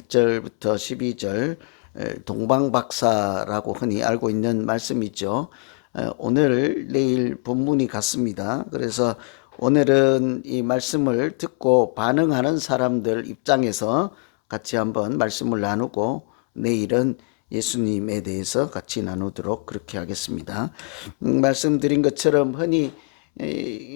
1절부터 12절 동방박사라고 흔히 알고 있는 말씀이죠. 오늘 내일 본문이 같습니다. 그래서 오늘은 이 말씀을 듣고 반응하는 사람들 입장에서 같이 한번 말씀을 나누고 내일은 예수님에 대해서 같이 나누도록 그렇게 하겠습니다. 말씀드린 것처럼 흔히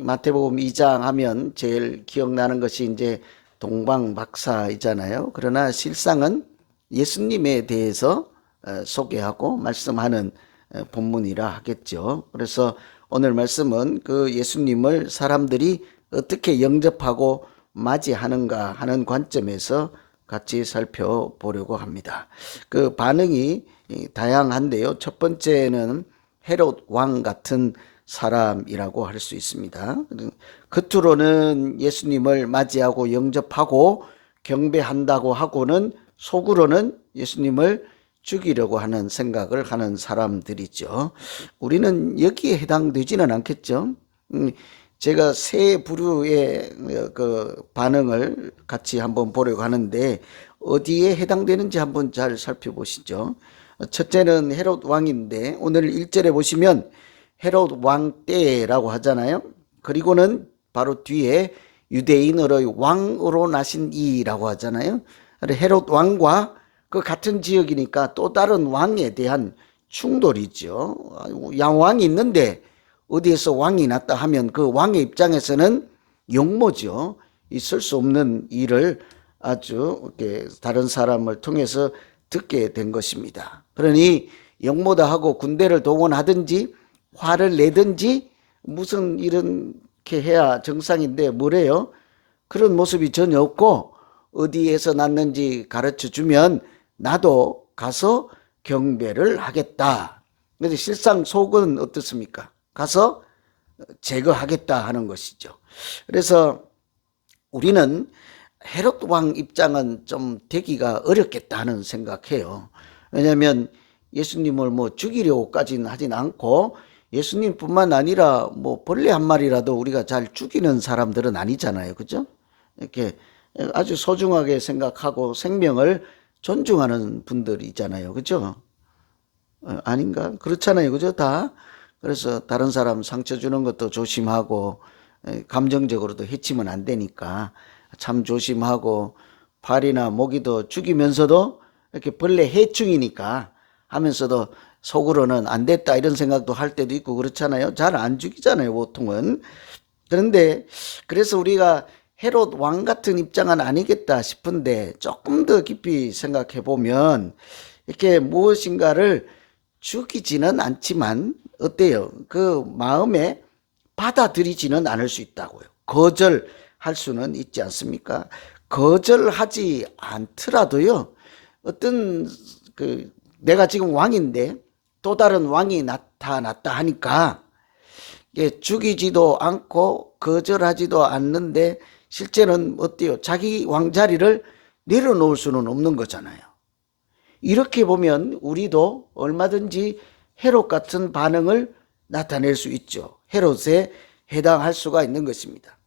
마태복음 2장 하면 제일 기억나는 것이 이제 동방박사이잖아요. 그러나 실상은 예수님에 대해서 소개하고 말씀하는 본문이라 하겠죠. 그래서 오늘 말씀은 그 예수님을 사람들이 어떻게 영접하고 맞이하는가 하는 관점에서 같이 살펴보려고 합니다. 그 반응이 다양한데요. 첫 번째는 헤롯 왕 같은 사람이라고 할 수 있습니다. 겉으로는 예수님을 맞이하고 영접하고 경배한다고 하고는 속으로는 예수님을 죽이려고 하는 생각을 하는 사람들이죠. 우리는 여기에 해당되지는 않겠죠. 제가 세 부류의 그 반응을 같이 한번 보려고 하는데 어디에 해당되는지 한번 잘 살펴보시죠. 첫째는 헤롯 왕인데 오늘 1절에 보시면 헤롯 왕 때라고 하잖아요. 그리고는 바로 뒤에 유대인으로의 왕으로 나신 이라고 하잖아요. 헤롯 왕과 그 같은 지역이니까 또 다른 왕에 대한 충돌이죠. 왕이 있는데 어디에서 왕이 났다 하면 그 왕의 입장에서는 용모죠. 있을 수 없는 일을 아주 다른 사람을 통해서 듣게 된 것입니다. 그러니 용모다 하고 군대를 동원하든지 화를 내든지 무슨 이렇게 해야 정상인데 뭐래요? 그런 모습이 전혀 없고 어디에서 났는지 가르쳐 주면 나도 가서 경배를 하겠다. 그래서 실상 속은 어떻습니까? 가서 제거하겠다 하는 것이죠. 그래서 우리는 헤롯 왕 입장은 좀 되기가 어렵겠다 하는 생각해요. 왜냐하면 예수님을 뭐 죽이려고까지는 하진 않고 예수님뿐만 아니라 뭐 벌레 한 마리라도 우리가 잘 죽이는 사람들은 아니잖아요. 그죠? 이렇게 아주 소중하게 생각하고 생명을 존중하는 분들이잖아요. 그죠? 아닌가? 그렇잖아요. 그죠? 다. 그래서 다른 사람 상처 주는 것도 조심하고 감정적으로도 해치면 안 되니까 참 조심하고 발이나 모기도 죽이면서도 이렇게 벌레 해충이니까 하면서도 속으로는 안 됐다 이런 생각도 할 때도 있고 그렇잖아요. 잘 안 죽이잖아요, 보통은. 그런데 그래서 우리가 헤롯 왕 같은 입장은 아니겠다 싶은데 조금 더 깊이 생각해 보면 이렇게 무엇인가를 죽이지는 않지만 어때요? 그 마음에 받아들이지는 않을 수 있다고요. 거절할 수는 있지 않습니까? 거절하지 않더라도요. 어떤 그 내가 지금 왕인데 또 다른 왕이 나타났다 하니까 죽이지도 않고 거절하지도 않는데 실제는 어때요? 자기 왕자리를 내려놓을 수는 없는 거잖아요. 이렇게 보면 우리도 얼마든지 헤롯 같은 반응을 나타낼 수 있죠. 헤롯에 해당할 수가 있는 것입니다.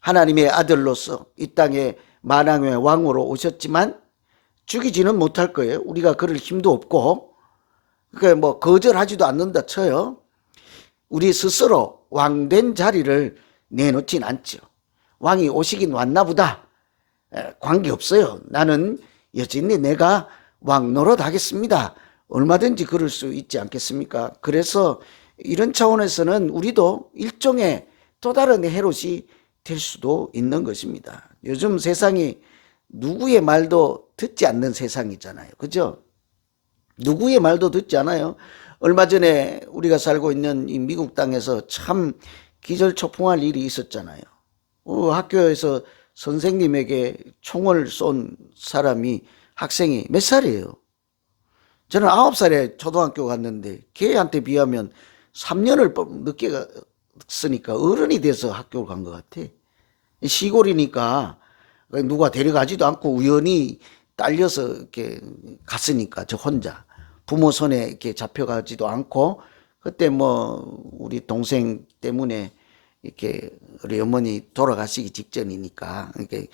하나님의 아들로서 이 땅에 만왕의 왕으로 오셨지만 죽이지는 못할 거예요. 우리가 그럴 힘도 없고, 그러니까 뭐 거절하지도 않는다 쳐요. 우리 스스로 왕된 자리를 내놓진 않죠. 왕이 오시긴 왔나 보다. 관계없어요. 나는 여전히 내가 왕 노릇 하겠습니다. 얼마든지 그럴 수 있지 않겠습니까? 그래서 이런 차원에서는 우리도 일종의 또 다른 헤롯이 될 수도 있는 것입니다. 요즘 세상이 누구의 말도 듣지 않는 세상이잖아요. 그죠? 누구의 말도 듣지 않아요. 얼마 전에 우리가 살고 있는 이 미국 땅에서 참 기절초풍할 일이 있었잖아요. 학교에서 선생님에게 총을 쏜 사람이 학생이 몇 살이에요? 저는 9살에 초등학교 갔는데 걔한테 비하면 3년을 늦게 갔으니까 어른이 돼서 학교를 간 것 같아. 시골이니까 누가 데려가지도 않고 우연히 딸려서 이렇게 갔으니까 저 혼자 부모 손에 이렇게 잡혀가지도 않고 그때 뭐 우리 동생 때문에 이렇게 우리 어머니 돌아가시기 직전이니까 이렇게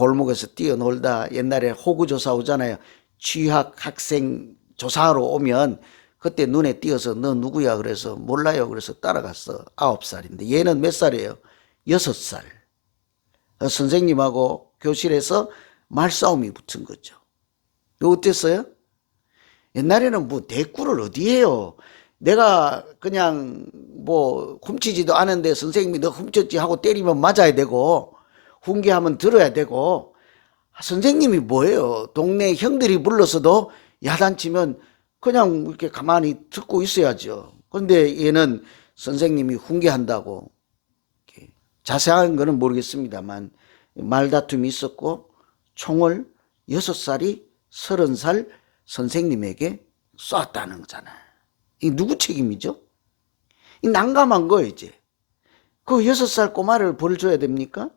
골목에서 뛰어놀다 옛날에 호구조사 오잖아요. 취학 학생 조사하러 오면 그때 눈에 띄어서 너 누구야? 그래서 몰라요. 그래서 따라갔어. 9살인데 얘는 몇 살이에요? 6살. 선생님하고 교실에서 말싸움이 붙은 거죠. 어땠어요? 옛날에는 뭐 대꾸를 어디 해요? 내가 그냥 뭐 훔치지도 않은데 선생님이 너 훔쳤지 하고 때리면 맞아야 되고 훈계하면 들어야 되고, 선생님이 뭐예요? 동네 형들이 불러서도 야단치면 그냥 이렇게 가만히 듣고 있어야죠. 그런데 얘는 선생님이 훈계한다고, 자세한 거는 모르겠습니다만 말다툼이 있었고 총을 6살이 30살 선생님에게 쐈다는 거잖아요. 이 누구 책임이죠? 이 난감한 거예요. 이제 그 6살 꼬마를 벌 줘야 됩니까?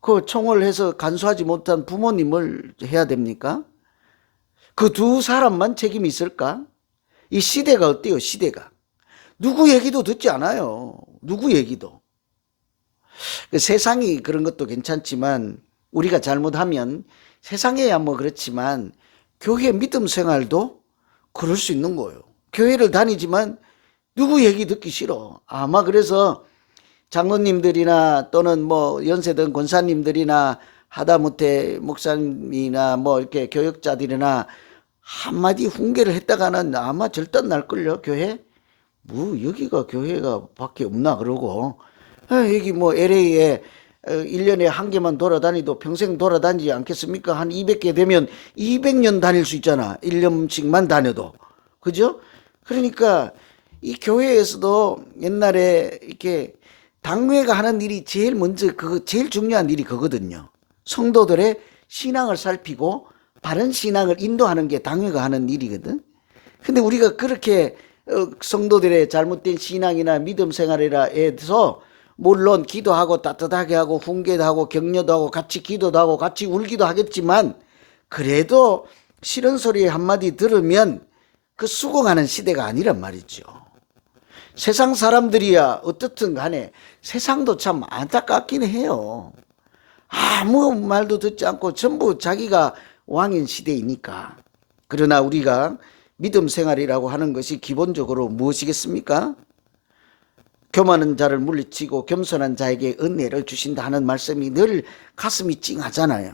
그 총을 해서 간수하지 못한 부모님을 해야 됩니까? 그 두 사람만 책임이 있을까? 이 시대가 어때요? 시대가 누구 얘기도 듣지 않아요. 누구 얘기도. 세상이 그런 것도 괜찮지만 우리가 잘못하면 세상에야 뭐 그렇지만 교회 믿음 생활도 그럴 수 있는 거예요. 교회를 다니지만 누구 얘기 듣기 싫어. 아마 그래서 장로님들이나 또는 뭐 연세든 권사님들이나 하다못해 목사님이나 뭐 이렇게 교역자들이나 한마디 훈계를 했다가는 아마 절단 날걸요. 교회 뭐 여기가 교회가 밖에 없나 그러고, 여기 뭐 LA에 1년에 한 개만 돌아다니도 평생 돌아다니지 않겠습니까? 한 200개 되면 200년 다닐 수 있잖아. 1년씩만 다녀도. 그죠? 그러니까 이 교회에서도 옛날에 이렇게 당회가 하는 일이 제일 먼저 제일 중요한 일이 그거거든요. 성도들의 신앙을 살피고 바른 신앙을 인도하는 게 당회가 하는 일이거든. 근데 우리가 그렇게 성도들의 잘못된 신앙이나 믿음 생활이라 해서 물론 기도하고 따뜻하게 하고 훈계도 하고 격려도 하고 같이 기도도 하고 같이 울기도 하겠지만 그래도 싫은 소리 한마디 들으면 그 수긍하는 시대가 아니란 말이죠. 세상 사람들이야 어떻든 간에 세상도 참 안타깝긴 해요. 아무 말도 듣지 않고 전부 자기가 왕인 시대이니까. 그러나 우리가 믿음 생활이라고 하는 것이 기본적으로 무엇이겠습니까? 교만한 자를 물리치고 겸손한 자에게 은혜를 주신다 하는 말씀이 늘 가슴이 찡하잖아요.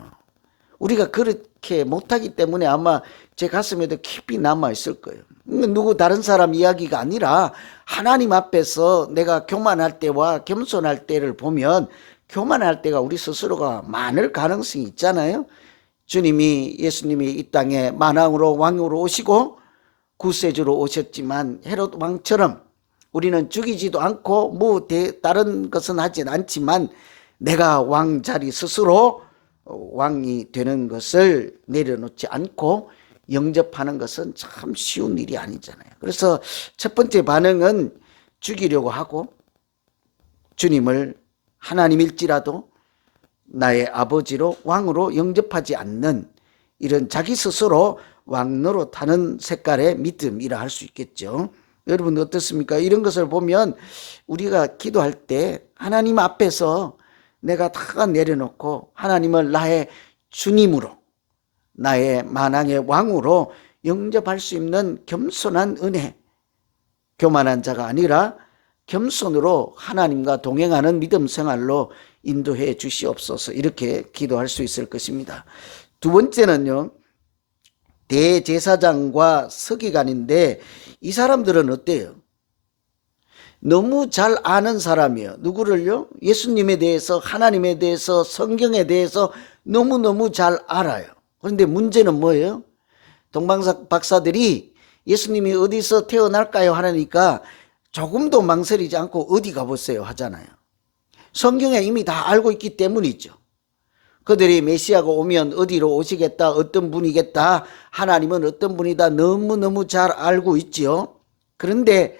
우리가 그렇게 못하기 때문에 아마 제 가슴에도 깊이 남아있을 거예요. 누구 다른 사람 이야기가 아니라 하나님 앞에서 내가 교만할 때와 겸손할 때를 보면 교만할 때가 우리 스스로가 많을 가능성이 있잖아요. 예수님이 이 땅에 만왕으로 왕으로 오시고 구세주로 오셨지만 헤롯 왕처럼 우리는 죽이지도 않고 뭐 다른 것은 하진 않지만 내가 왕자리 스스로 왕이 되는 것을 내려놓지 않고 영접하는 것은 참 쉬운 일이 아니잖아요. 그래서 첫 번째 반응은 죽이려고 하고 주님을 하나님일지라도 나의 아버지로 왕으로 영접하지 않는 이런 자기 스스로 왕 노릇하는 색깔의 믿음이라 할 수 있겠죠. 여러분 어떻습니까? 이런 것을 보면 우리가 기도할 때 하나님 앞에서 내가 다 내려놓고 하나님을 나의 주님으로 나의 만왕의 왕으로 영접할 수 있는 겸손한 은혜, 교만한 자가 아니라 겸손으로 하나님과 동행하는 믿음 생활로 인도해 주시옵소서, 이렇게 기도할 수 있을 것입니다. 두 번째는요, 대제사장과 서기관인데 이 사람들은 어때요? 너무 잘 아는 사람이에요. 누구를요? 예수님에 대해서, 하나님에 대해서, 성경에 대해서 너무너무 잘 알아요. 그런데 문제는 뭐예요? 동방박사들이 예수님이 어디서 태어날까요? 하니까 조금도 망설이지 않고 어디 가보세요 하잖아요. 성경에 이미 다 알고 있기 때문이죠. 그들이 메시아가 오면 어디로 오시겠다, 어떤 분이겠다, 하나님은 어떤 분이다 너무너무 잘 알고 있지요. 그런데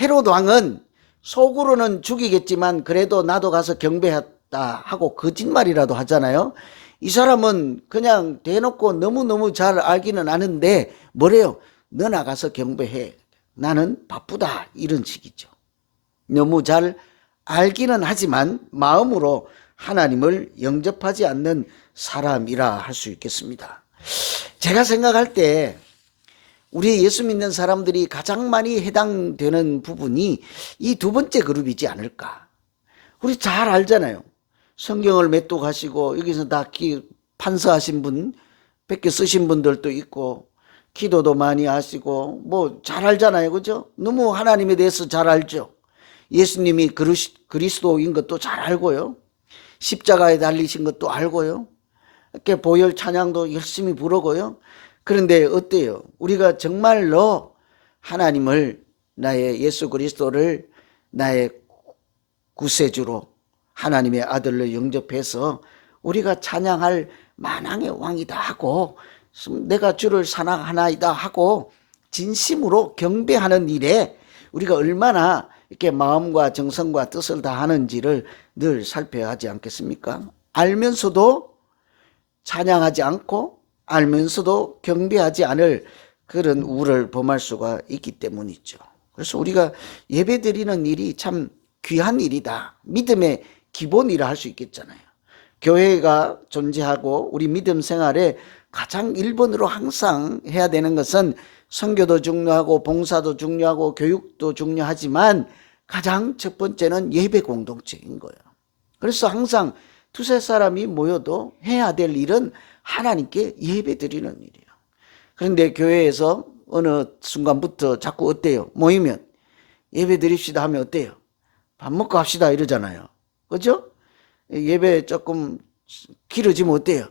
헤롯 왕은 속으로는 죽이겠지만 그래도 나도 가서 경배했다 하고 거짓말이라도 하잖아요. 이 사람은 그냥 대놓고 너무너무 잘 알기는 아는데 뭐래요? 너 나가서 경배해, 나는 바쁘다, 이런 식이죠. 너무 잘 알기는 하지만 마음으로 하나님을 영접하지 않는 사람이라 할 수 있겠습니다. 제가 생각할 때 우리 예수 믿는 사람들이 가장 많이 해당되는 부분이 이 두 번째 그룹이지 않을까. 우리 잘 알잖아요. 성경을 메뚜하시고 여기서 다 판서하신 분, 베껴 쓰신 분들도 있고 기도도 많이 하시고 뭐 잘 알잖아요. 그죠? 너무 하나님에 대해서 잘 알죠. 예수님이 그리스도인 것도 잘 알고요. 십자가에 달리신 것도 알고요. 이렇게 보혈 찬양도 열심히 부르고요. 그런데 어때요? 우리가 정말로 하나님을, 나의 예수 그리스도를 나의 구세주로 하나님의 아들로 영접해서 우리가 찬양할 만왕의 왕이다 하고 내가 주를 사랑하나이다 하고 진심으로 경배하는 일에 우리가 얼마나 이렇게 마음과 정성과 뜻을 다하는지를 늘 살펴야 하지 않겠습니까? 알면서도 찬양하지 않고 알면서도 경배하지 않을 그런 우를 범할 수가 있기 때문이죠. 그래서 우리가 예배드리는 일이 참 귀한 일이다. 믿음의 기본이라 할 수 있겠잖아요. 교회가 존재하고 우리 믿음 생활에 가장 1번으로 항상 해야 되는 것은 선교도 중요하고 봉사도 중요하고 교육도 중요하지만 가장 첫 번째는 예배 공동체인 거예요. 그래서 항상 두세 사람이 모여도 해야 될 일은 하나님께 예배 드리는 일이에요. 그런데 교회에서 어느 순간부터 자꾸 어때요? 모이면 예배 드립시다 하면 어때요? 밥 먹고 합시다 이러잖아요. 그죠? 예배 조금 길어지면 어때요?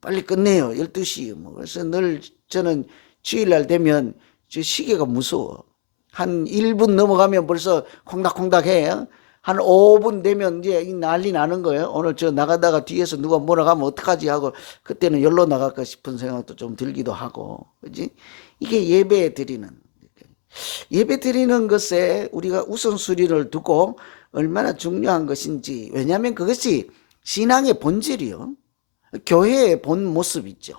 빨리 끝내요. 12시. 그래서 늘 저는 주일날 되면 저 시계가 무서워. 한 1분 넘어가면 벌써 콩닥콩닥 해요. 한 5분 되면 이제 난리 나는 거예요. 오늘 저 나가다가 뒤에서 누가 몰아가면 어떡하지 하고 그때는 열로 나갈까 싶은 생각도 좀 들기도 하고. 그지? 이게 예배 드리는 것에 우리가 우선순위를 두고 얼마나 중요한 것인지. 왜냐하면 그것이 신앙의 본질이요. 교회의 본 모습이죠.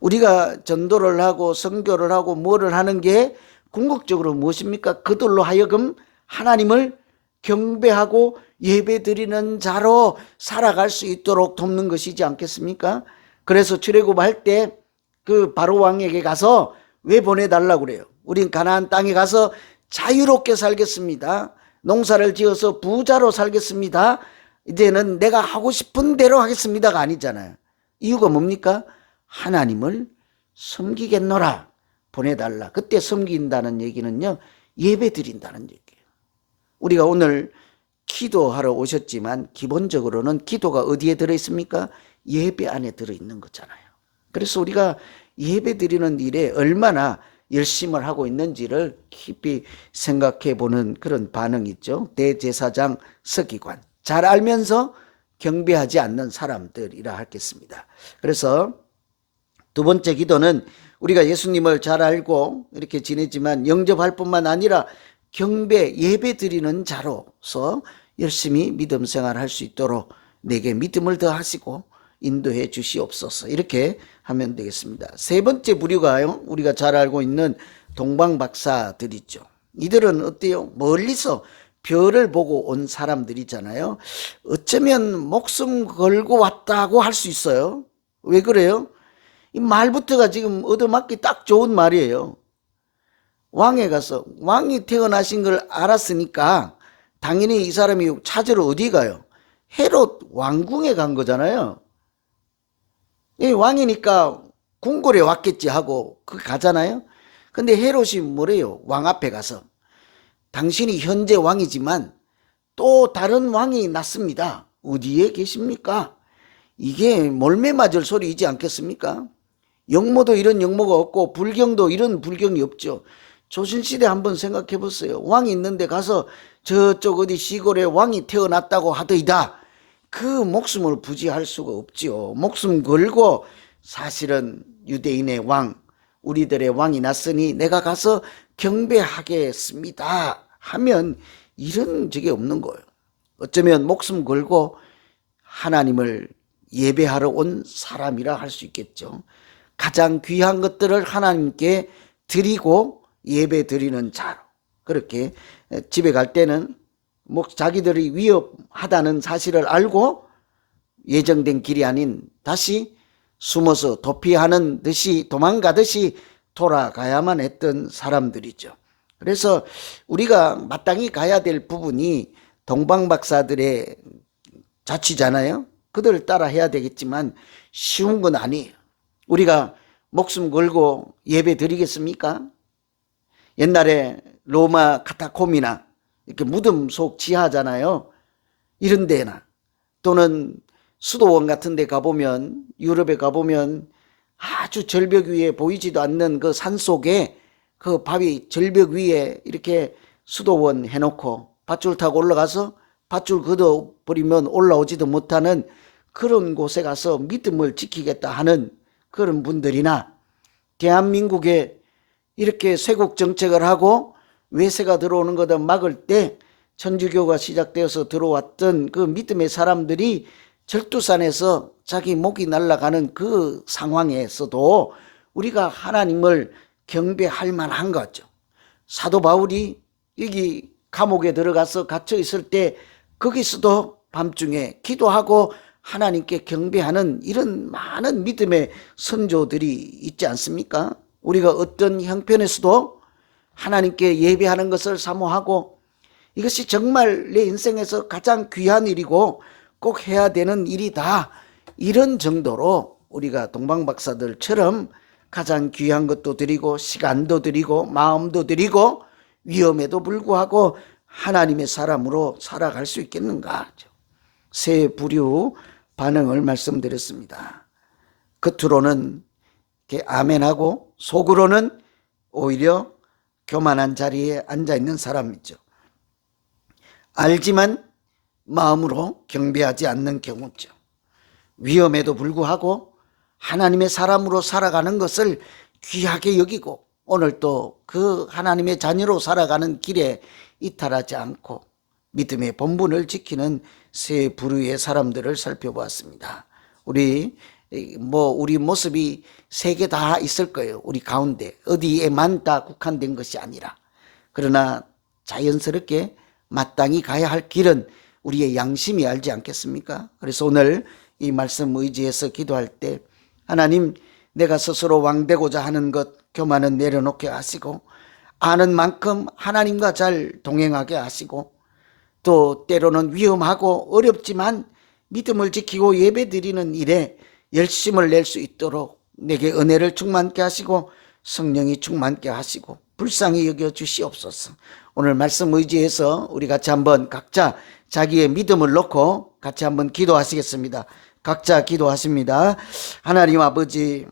우리가 전도를 하고 선교를 하고 뭐를 하는 게 궁극적으로 무엇입니까? 그들로 하여금 하나님을 경배하고 예배드리는 자로 살아갈 수 있도록 돕는 것이지 않겠습니까? 그래서 출애굽할 때 그 바로 왕에게 가서 왜 보내달라고 그래요? 우린 가나안 땅에 가서 자유롭게 살겠습니다. 농사를 지어서 부자로 살겠습니다. 이제는 내가 하고 싶은 대로 하겠습니다가 아니잖아요. 이유가 뭡니까? 하나님을 섬기겠노라 보내달라. 그때 섬긴다는 얘기는요, 예배 드린다는 얘기예요. 우리가 오늘 기도하러 오셨지만 기본적으로는 기도가 어디에 들어있습니까? 예배 안에 들어있는 거잖아요. 그래서 우리가 예배 드리는 일에 얼마나 열심을 하고 있는지를 깊이 생각해 보는 그런 반응이 있죠. 대제사장 서기관. 잘 알면서 경배하지 않는 사람들이라 하겠습니다. 그래서 두 번째 기도는 우리가 예수님을 잘 알고 이렇게 지내지만 영접할 뿐만 아니라 경배, 예배 드리는 자로서 열심히 믿음 생활할 수 있도록 내게 믿음을 더하시고 인도해 주시옵소서. 이렇게 하면 되겠습니다. 세 번째 부류가요, 우리가 잘 알고 있는 동방박사들이죠. 이들은 어때요? 멀리서 별을 보고 온 사람들이잖아요. 어쩌면 목숨 걸고 왔다고 할 수 있어요. 왜 그래요? 이 말부터가 지금 얻어맞기 딱 좋은 말이에요. 왕에 가서 왕이 태어나신 걸 알았으니까 당연히 이 사람이 찾으러 어디 가요? 헤롯 왕궁에 간 거잖아요. 이 왕이니까 궁궐에 왔겠지 하고 가잖아요. 근데 헤롯이 뭐래요? 왕 앞에 가서 당신이 현재 왕이지만 또 다른 왕이 났습니다. 어디에 계십니까? 이게 몰매 맞을 소리이지 않겠습니까? 영모도 이런 영모가 없고 불경도 이런 불경이 없죠. 조선시대 한번 생각해 보세요. 왕이 있는데 가서 저쪽 어디 시골에 왕이 태어났다고 하더이다. 그 목숨을 부지할 수가 없지요. 목숨 걸고 사실은 유대인의 왕, 우리들의 왕이 났으니 내가 가서 경배하겠습니다 하면 이런 적이 없는 거예요. 어쩌면 목숨 걸고 하나님을 예배하러 온 사람이라 할 수 있겠죠. 가장 귀한 것들을 하나님께 드리고 예배 드리는 자로, 그렇게 집에 갈 때는 자기들이 위협하다는 사실을 알고 예정된 길이 아닌 다시 숨어서 도피하는 듯이 도망가듯이 돌아가야만 했던 사람들이죠. 그래서 우리가 마땅히 가야 될 부분이 동방박사들의 자취잖아요. 그들을 따라 해야 되겠지만 쉬운 건 아니에요. 우리가 목숨 걸고 예배 드리겠습니까? 옛날에 로마 카타콤이나 이렇게 무덤 속 지하잖아요. 이런 데나 또는 수도원 같은 데 가보면, 유럽에 가보면 아주 절벽 위에 보이지도 않는 그 산 속에 그 바위 절벽 위에 이렇게 수도원 해놓고 밧줄 타고 올라가서 밧줄 걷어버리면 올라오지도 못하는 그런 곳에 가서 믿음을 지키겠다 하는 그런 분들이나, 대한민국에 이렇게 쇄국 정책을 하고 외세가 들어오는 것을 막을 때 천주교가 시작되어서 들어왔던 그 믿음의 사람들이 절두산에서 자기 목이 날아가는 그 상황에서도 우리가 하나님을 경배할 만한 거죠. 사도 바울이 여기 감옥에 들어가서 갇혀 있을 때 거기서도 밤중에 기도하고 하나님께 경배하는 이런 많은 믿음의 선조들이 있지 않습니까? 우리가 어떤 형편에서도 하나님께 예배하는 것을 사모하고 이것이 정말 내 인생에서 가장 귀한 일이고 꼭 해야 되는 일이다, 이런 정도로 우리가 동방박사들처럼 가장 귀한 것도 드리고 시간도 드리고 마음도 드리고 위험에도 불구하고 하나님의 사람으로 살아갈 수 있겠는가? 세 부류 반응을 말씀드렸습니다. 겉으로는 이렇게 아멘하고 속으로는 오히려 교만한 자리에 앉아있는 사람이죠. 알지만 마음으로 경배하지 않는 경우죠. 위험에도 불구하고 하나님의 사람으로 살아가는 것을 귀하게 여기고 오늘 또 그 하나님의 자녀로 살아가는 길에 이탈하지 않고 믿음의 본분을 지키는 세 부류의 사람들을 살펴보았습니다. 우리 모습이 세계 다 있을 거예요. 우리 가운데 어디에만 다 국한된 것이 아니라. 그러나 자연스럽게 마땅히 가야 할 길은 우리의 양심이 알지 않겠습니까? 그래서 오늘 이 말씀 의지해서 기도할 때 하나님, 내가 스스로 왕되고자 하는 것 교만은 내려놓게 하시고 아는 만큼 하나님과 잘 동행하게 하시고 또 때로는 위험하고 어렵지만 믿음을 지키고 예배드리는 일에 열심을 낼 수 있도록 내게 은혜를 충만케 하시고 성령이 충만케 하시고 불쌍히 여겨 주시옵소서. 오늘 말씀 의지해서 우리 같이 한번 각자 자기의 믿음을 놓고 같이 한번 기도하시겠습니다. 각자 기도하십니다. 하나님 아버지,